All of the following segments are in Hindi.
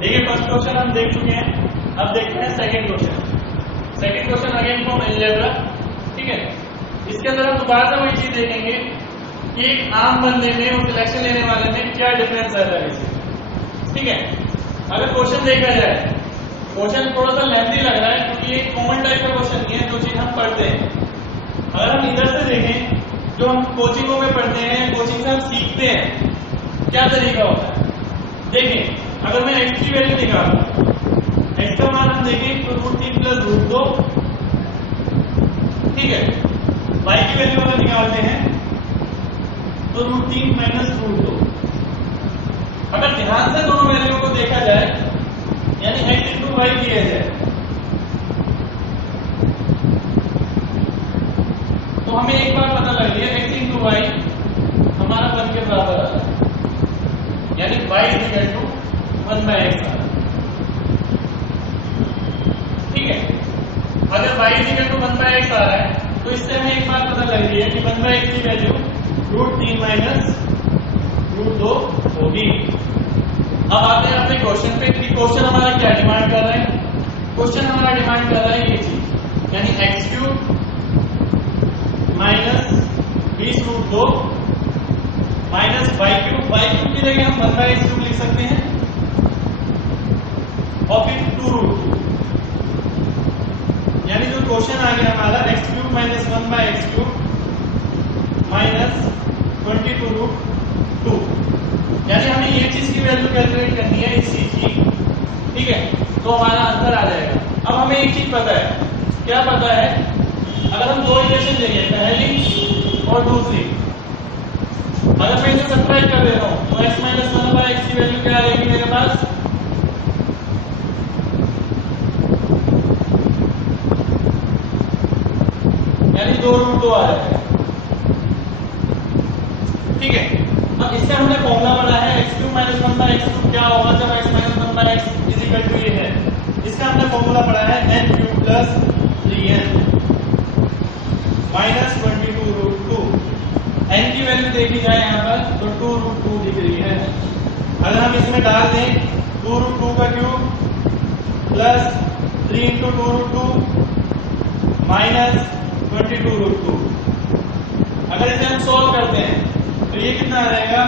देखिए फर्स्ट क्वेश्चन हम देख चुके हैं, अब देखते हैं second question. Second question again from algebra, ठीक है। इसके अंदर हम दोबारा से वही चीज देखेंगे कि एक आम बंदे में और सिलेक्शन लेने वाले में क्या डिफरेंस रहता है इसे, ठीक है। अगर क्वेश्चन देखा जाए, क्वेश्चन थोड़ा सा लेंथी लग रहा है क्योंकि ये कॉमन टाइप का क्वेश्चन नहीं है जो चीज हम पढ़ते हैं। अगर हम इधर से देखें, जो हम कोचिंगों में पढ़ते हैं, कोचिंग से हम सीखते हैं क्या तरीका होता है। देखिए अगर मैं x की वैल्यू निकालूं, x का मान हम देखें तो √3 + √2, ठीक है। y की वैल्यू अगर निकालते हैं तो √3 - √2। अगर ध्यान से दोनों वैल्यू को देखा जाए, यानी x × y किया जाए, तो हमें एक बात पता लग रही है, x × y हमारा 1 के बराबर आ रहा है, यानी y = 1/x आ रहा है, ठीक है। अगर y = 1/x आ रहा है तो इससे हमें एक बात पता लग रही है कि 1/x की वैल्यू √3 - √2 होगी। अब आते हैं अपने क्वेश्चन पे कि क्वेश्चन हमारा क्या डिमांड कर रहा है। क्वेश्चन हमारा डिमांड कर रहा है ये चीज, यानी x³ - 20√2 - y³ की जगह हम 1/x³ लिख सकते हैं और फिर 2√2, यानी जो क्वेश्चन आ गया हमारा x³ - 1/x³ - 22√2, यानी हमें ये चीज की वैल्यू कैलकुलेट करनी है इस चीज की, ठीक है। तो हमारा आंसर आ जाएगा। अब हमें एक चीज पता है, क्या पता है, अगर हम दो इक्वेशन लेंगे, पहली और दूसरी, अगर मैं इसे सब्ट्रैक्ट कर देता हूं तो x - 1/x की वैल्यू क्या आ जाएगी मेरे पास, यानी 2√2 आ जाएगा, ठीक है। अब इससे हमने फॉर्मूला पढ़ा है x³ - 1/x³ क्या होगा जब x - 1/x = ये है। इसका हमने फॉर्मूला पढ़ा है n³ + 3n - 22√2। n की वैल्यू देखी जाए यहाँ पर तो 2√2 दिख रही है। अगर हम इसमें डाल दें 2√2 का क्यूब प्लस 3 × 2√2 - 22√2, अगर इसे हम सोल्व करते हैं तो ये कितना आ जाएगा,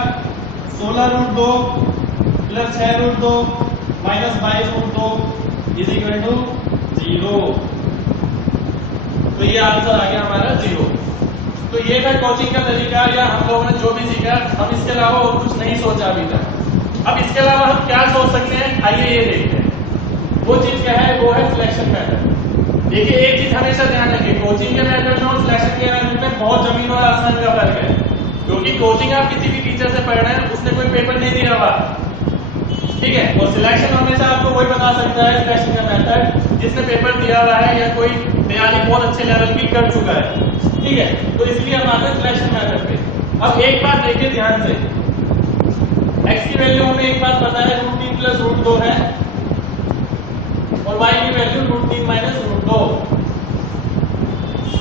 16√2 + 6√2 - 22√2 = 0। तो ये आंसर आ गया हमारा 0। तो ये था कोचिंग का तरीका, या हम लोगों ने जो भी सीखा, हम इसके अलावा और कुछ नहीं सोचा अभी तक। अब इसके अलावा हम क्या सोच सकते हैं, आइए ये देखते हैं। वो चीज क्या है, वो है सिलेक्शन मेथड। देखिए एक चीज हमेशा ध्यान रखिए, कोचिंग के मेथड में और सिलेक्शन के मेथड में बहुत जमीन और आसमान का फर्क है। क्योंकि कोचिंग आप किसी भी टीचर से पढ़ रहे हैं, उसने कोई पेपर नहीं दिया हुआ, ठीक है। और सिलेक्शन हमेशा आपको वही बता सकता है, सिलेक्शन का मेथड, जिसने पेपर दिया हुआ है या कोई तैयारी बहुत अच्छे लेवल की कर चुका है, ठीक है। तो इसलिए हम आते हैं सिलेक्शन मेथड पे। अब एक बात देखिए ध्यान से, x की वैल्यू हमें एक बात पता है √3 + √2 है, और y की वैल्यू √3 - √2।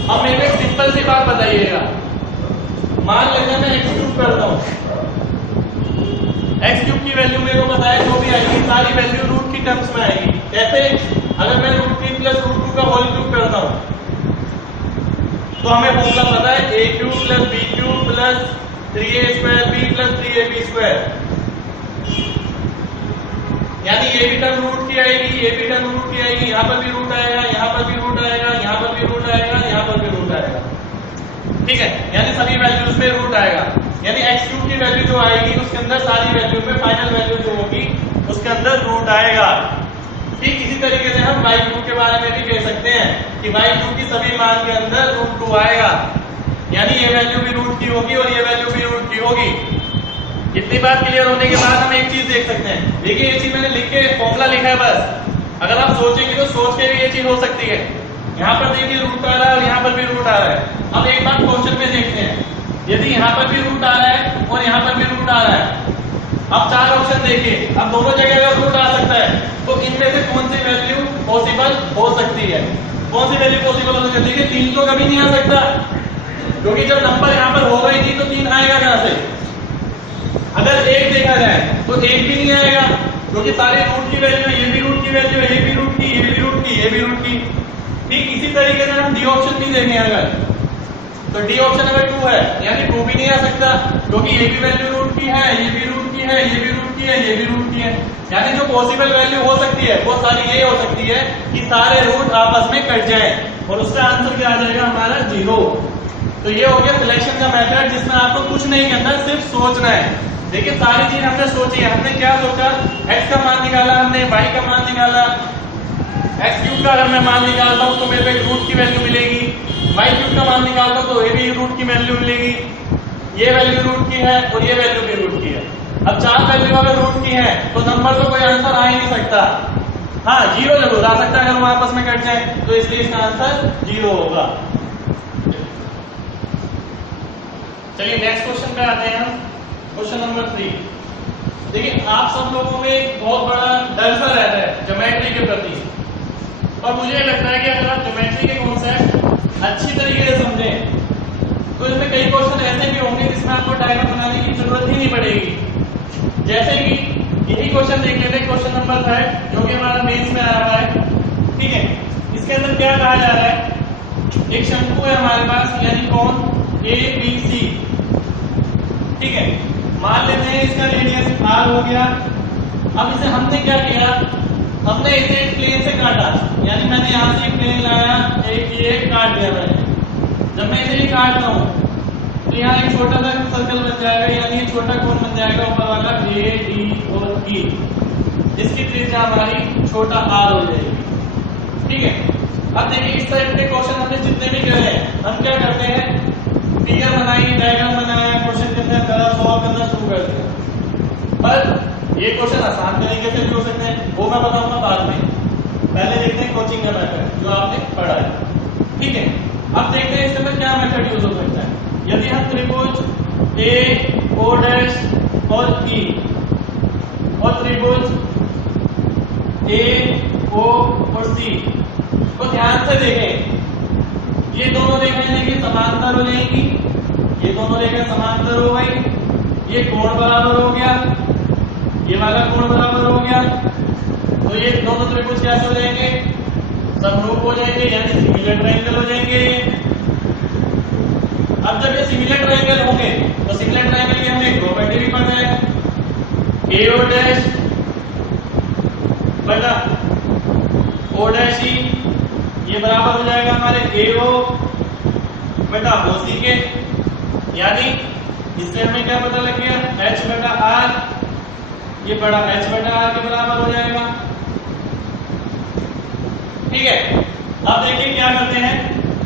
अब मेरे को एक सिंपल सी बात बताइएगा, मान लेते मैं x³ करता हूं, x³ की वैल्यू मेरे को पता है, जो भी आएगी सारी वैल्यू रूट की टर्म्स में आएगी। कैसे, अगर मैं √3 + √2 का होल क्यूब करता हूं तो हमें फॉर्मूला पता है a³ + b³ + 3a² b + 3ab², यानी ये भी टर्म रूट की आएगी, ये भी टर्म रूट की आएगी, यहाँ पर भी रूट आएगा, यहाँ पर भी रूट आएगा, यहाँ पर भी रूट आएगा, यहाँ पर भी रूट आएगा, ठीक है। यानी सभी वैल्यूज में रूट आएगा, यानी x³ की वैल्यू जो आएगी उसके अंदर सारी वैल्यू में फाइनल वैल्यू जो होगी उसके अंदर रूट आएगा। ठीक इसी तरीके से हम y³ के बारे में भी कह सकते हैं कि y³ की सभी मान के अंदर √2 आएगा, यानी ये वैल्यू भी रूट की होगी और ये वैल्यू भी रूट की होगी। इतनी बात क्लियर होने के बाद हम एक चीज देख सकते हैं, देखिए ये चीज मैंने लिख के फॉर्मूला लिखा है बस, अगर आप सोचेंगे तो सोच के भी ये चीज हो सकती है। यहाँ पर देखिए रूट आ रहा है और यहाँ पर भी रूट आ रहा है। अब एक बात क्वेश्चन में देखते हैं, यदि यहाँ पर भी रूट आ रहा है और यहाँ पर भी रूट आ रहा है, अब चार ऑप्शन देखिए, अब दोनों जगह अगर रूट आ सकता है तो इनमें से कौन सी वैल्यू पॉसिबल हो सकती है, कौन सी वैल्यू पॉसिबल हो सकती है। देखिए 3 तो कभी नहीं आ सकता, क्योंकि जब नंबर यहाँ पर होगा ही नहीं तो 3 आएगा कहां से। अगर 1 देखा जाए तो 1 भी नहीं आएगा, क्योंकि सारे रूट की वैल्यू है, ये भी रूट की वैल्यू है, ये भी रूट की, ये भी रूट की, ये भी रूट की। ठीक इसी तरीके से हम डी ऑप्शन भी देखें अगर, तो डी ऑप्शन अगर 2 है यानी 2 भी नहीं आ सकता, क्योंकि ये भी वैल्यू रूट की है, ये भी रूट की है, ये भी रूट की है, ये भी रूट की है। यानी जो पॉसिबल वैल्यू हो सकती है वो सारी ये हो सकती है कि सारे रूट आपस में कट जाए और उसका आंसर क्या आ जाएगा हमारा 0। तो ये हो गया सिलेक्शन का मेथड, जिसमें आपको कुछ नहीं करना, सिर्फ सोचना है। देखिए सारी चीज हमने सोची है, हमने क्या सोचा, x का मान निकाला हमने, y का मान निकाला, x³ का अगर मैं मान निकालता हूं तो मेरे को एक रूट की वैल्यू मिलेगी, y³ का मान निकालता हूं तो ये भी रूट की वैल्यू मिलेगी, ये वैल्यू रूट की है और ये वैल्यू भी रूट की है। अब 4 वैल्यू अगर रूट की है तो नंबर तो कोई आंसर आ ही नहीं सकता। हाँ 0 जरूर आ सकता है अगर वो आपस में कट जाए, तो इसलिए इसका आंसर 0 होगा। चलिए नेक्स्ट क्वेश्चन पे आते हैं हम, क्वेश्चन नंबर 3। देखिए आप सब लोगों में एक बहुत बड़ा डर सा रहता है ज्योमेट्री के प्रति, और मुझे लगता है कि अगर आप ज्योमेट्री के कॉन्सेप्ट अच्छी तरीके से समझें तो इसमें कई क्वेश्चन ऐसे भी होंगे जिसमें आपको डायग्राम बनाने की जरूरत ही नहीं पड़ेगी। जैसे कि यही क्वेश्चन देख लेते हैं, क्वेश्चन नंबर 3 जो कि हमारा मेंस में आया हुआ है। ठीक है, इसके अंदर क्या कहा जा रहा है, एक शंकु है हमारे पास यानी कौन ABC। ठीक है, मान लेते हैं इसका रेडियस r हो गया। अब इसे हमने क्या किया, हमने इसे एक प्लेन से काटा, यानी मैंने यहां से एक प्लेन लाया, एक ये काट दिया मैंने। जब मैं इसे काटता हूं तो यहाँ एक छोटा सा सर्कल बन जाएगा, यानी एक छोटा कोण बन जाएगा ऊपर वाला AD और E, जिसकी त्रिज्या हमारी छोटा r हो जाएगी। ठीक है, अब देखिए इस टाइप के क्वेश्चन हमने जितने भी करे हैं, हम क्या करते हैं, फिगर बनाई, डायग्राम बनाया, क्वेश्चन के अंदर जरा सॉल्व करना शुरू करते हैं। पर ये क्वेश्चन आसान तरीके से भी हो सकते हैं, वो मैं बताऊंगा बाद में। पहले देखते हैं कोचिंग का मेथड जो आपने पढ़ा है। ठीक है, अब देखते हैं इसके अंदर क्या मेथड यूज हो सकता है। यदि हम त्रिभुज AO' और E और त्रिभुज AO और C को ध्यान से देखें, ये दोनों रेखाएं देखिए समांतर हो जाएंगी, ये दोनों रेखाएं समांतर हो गई, ये कोण बराबर हो गया, ये वाला कोण बराबर हो गया, तो ये दोनों त्रिभुज कैसे हो जाएंगे, समरूप हो जाएंगे, यानी सिमिलर ट्रायंगल हो जाएंगे। अब जब ये सिमिलर ट्रायंगल होंगे तो सिमिलर ट्रायंगल की हमें एक प्रॉपर्टी भी पता है, AO' बटा O'E ये बराबर हो जाएगा हमारे AO बटा OC के, यानी इससे हमें क्या पता लग गया, H बटा R ये बड़ा H बटा R के बराबर हो जाएगा। ठीक है, अब देखिए क्या करते हैं,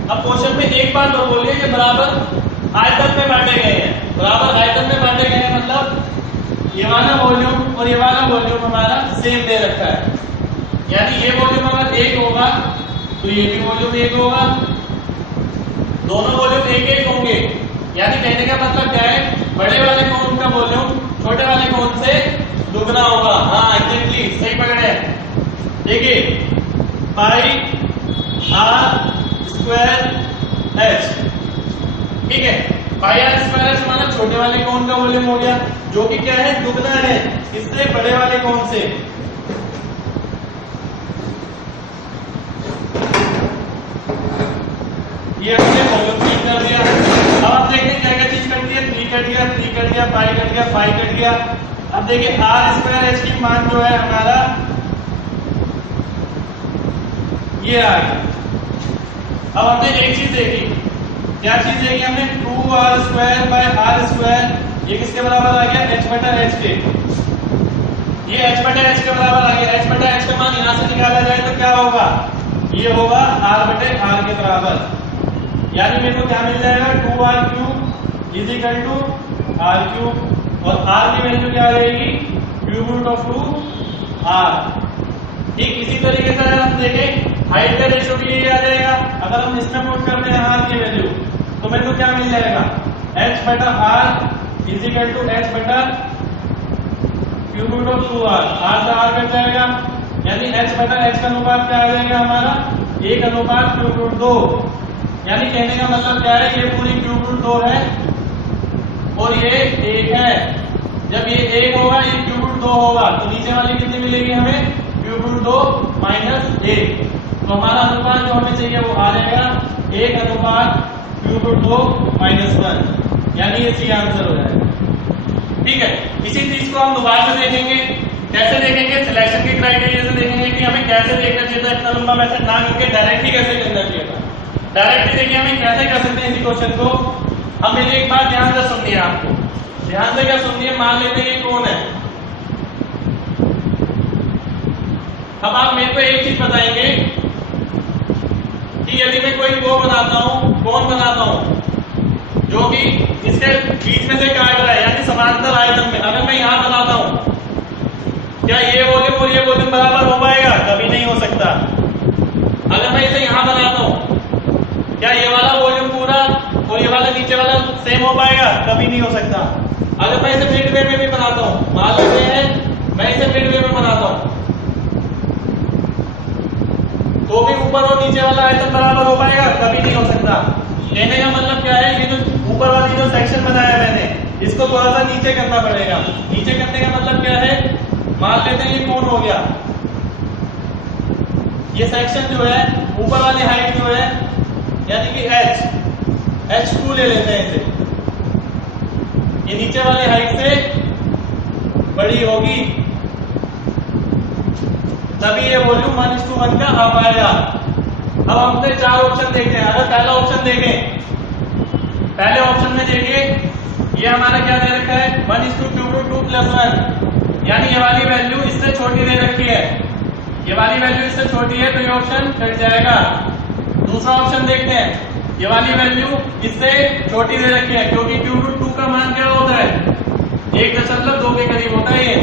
अब क्वेश्चन में एक बात और बोलिए, ये बराबर आयतन में बांटे गए हैं, बराबर आयतन में बांटे गए हैं, मतलब ये वाला वॉल्यूम और ये वाला वॉल्यूम हमारा सेम दे रखा है, यानी ये वॉल्यूम अगर 1 होगा तो ये भी वॉल्यूम 1 होगा, दोनों वॉल्यूम 1 होंगे, यानी कहने का मतलब क्या है, बड़े वाले कोण का वॉल्यूम छोटे वाले कोण से दुगना होगा। हाँ एग्जैक्टली सही पकड़े हैं। देखिए पाई r² h, ठीक है, पाई r² h हमारा छोटे वाले कोण का वॉल्यूम हो गया, जो कि क्या है, दुगना है इससे बड़े वाले कोण से। ये हमने वॉल्यूम चेंज कर दिया। अब आप देखते हैं क्या क्या चीज कट गया, 3 कट गया, 3 कट गया, पाई कट गया, 5 कट गया। अब देखिए r² h की मान जो है हमारा ये आ गया। अब हमने एक चीज देखी, क्या चीज देखी हमने, 2r² r², ये किसके बराबर आ गया, h बटा h के, ये h बटा h के बराबर आ गया। h बटा h का मान यहां से निकाला जाए तो क्या होगा, ये होगा r बटे r के बराबर, यानी मेरे को क्या मिल जाएगा, 2r³ is equal to r³, और r की वैल्यू क्या रहेगी, क्यूब रूट ऑफ 2r। ठीक इसी तरीके से अगर हम देखें हाइट का रेशियो भी यही आ जाएगा, अगर हम इसमें पुट करते हैं r की वैल्यू तो मेरे को क्या मिल जाएगा, h बटा r is equal to h बटा cube root of 2r, r से r कट जाएगा, यानी h बटा h का अनुपात क्या आ जाएगा हमारा, 1 अनुपात क्यूब रूट 2, यानी कहने का मतलब क्या है, ये पूरी क्यूब रूट 2 है और ये 1 है। जब ये 1 होगा, ये क्यूब रूट 2 होगा, तो अब नीचे वाली कितनी मिलेगी हमें, क्यूब रूट 2 माइनस 1। तो हमारा अनुपात जो हमें चाहिए वो आ जाएगा 1 अनुपात क्यूब रूट 2 माइनस 1, यानी ये सी आंसर हो जाएगा। ठीक है, इसी चीज को हम दोबारा से देखेंगे। कैसे देखेंगे, सिलेक्शन के क्राइटेरिया से देखेंगे कि हमें कैसे देखना चाहिए था, इतना लंबा मैसेज ना करके डायरेक्टली कैसे करना चाहिए था। डायरेक्टली देखिए हमें कैसे कर सकते हैं इसी क्वेश्चन को। हम मेरी एक बात ध्यान से सुनिए, आपको ध्यान से क्या सुनिए। मान लेते हैं ये कौन है, अब आप मेरे को एक चीज बताएंगे कि यदि मैं कोई वो बनाता हूं, कौन बनाता हूं जो कि इसके बीच में से काट रहा है, यानी समांतर आयतन में, अगर मैं यहां बनाता हूं, क्या ये वॉल्यूम और ये वॉल्यूम बराबर हो पाएगा? कभी नहीं हो सकता। अगर मैं इसे यहां बनाता हूं, क्या ये वाला वॉल्यूम पूरा और ये वाला नीचे वाला सेम हो पाएगा? कभी नहीं हो सकता। अगर मैं इसे मिड वे में भी बनाता हूं, मान लेते हैं मैं इसे मिड वे में बनाता हूं, तो भी ऊपर और नीचे वाला आयतन बराबर हो पाएगा? कभी नहीं हो सकता। कहने का मतलब क्या है, ये जो ऊपर वाली जो सेक्शन बनाया मैंने, इसको थोड़ा सा नीचे करना पड़ेगा। नीचे करने का मतलब क्या है, मान लेते हैं ये कौन हो गया, ये सेक्शन जो है ऊपर वाली हाइट जो है यानी कि h2 ले लेते हैं इसे, ये नीचे वाली हाइट से बड़ी होगी, तभी ये वॉल्यूम 1:1 का आ पाएगा। अब हम अपने 4 ऑप्शन देखते हैं। अगर पहला ऑप्शन देखें, पहले ऑप्शन में देखिए ये हमारा क्या दे रखा है, 1:2 यानी ये वाली वैल्यू इससे छोटी दे रखी है, ये वाली वैल्यू इससे छोटी है, तो ये ऑप्शन कट जाएगा। दूसरा ऑप्शन देखते हैं, ये वाली वैल्यू इससे छोटी दे रखी है, क्योंकि क्यूब रूट 2 का मान क्या होता है, 1.2 के करीब होता है ये,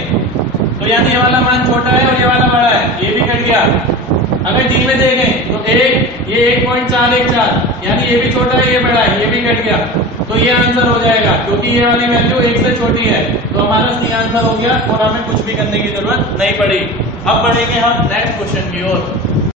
तो यानी ये वाला मान छोटा है और ये वाला बड़ा है, ये भी कट गया। अगर डी में देखें तो ये 1.414, यानी ये भी छोटा है ये बड़ा है, ये भी कट गया, तो ये आंसर हो जाएगा, क्योंकि ये वाली वैल्यू 1 से छोटी है, तो हमारा सी आंसर हो गया और हमें कुछ भी करने की जरूरत नहीं पड़ी। अब बढ़ेंगे हम नेक्स्ट क्वेश्चन की ओर।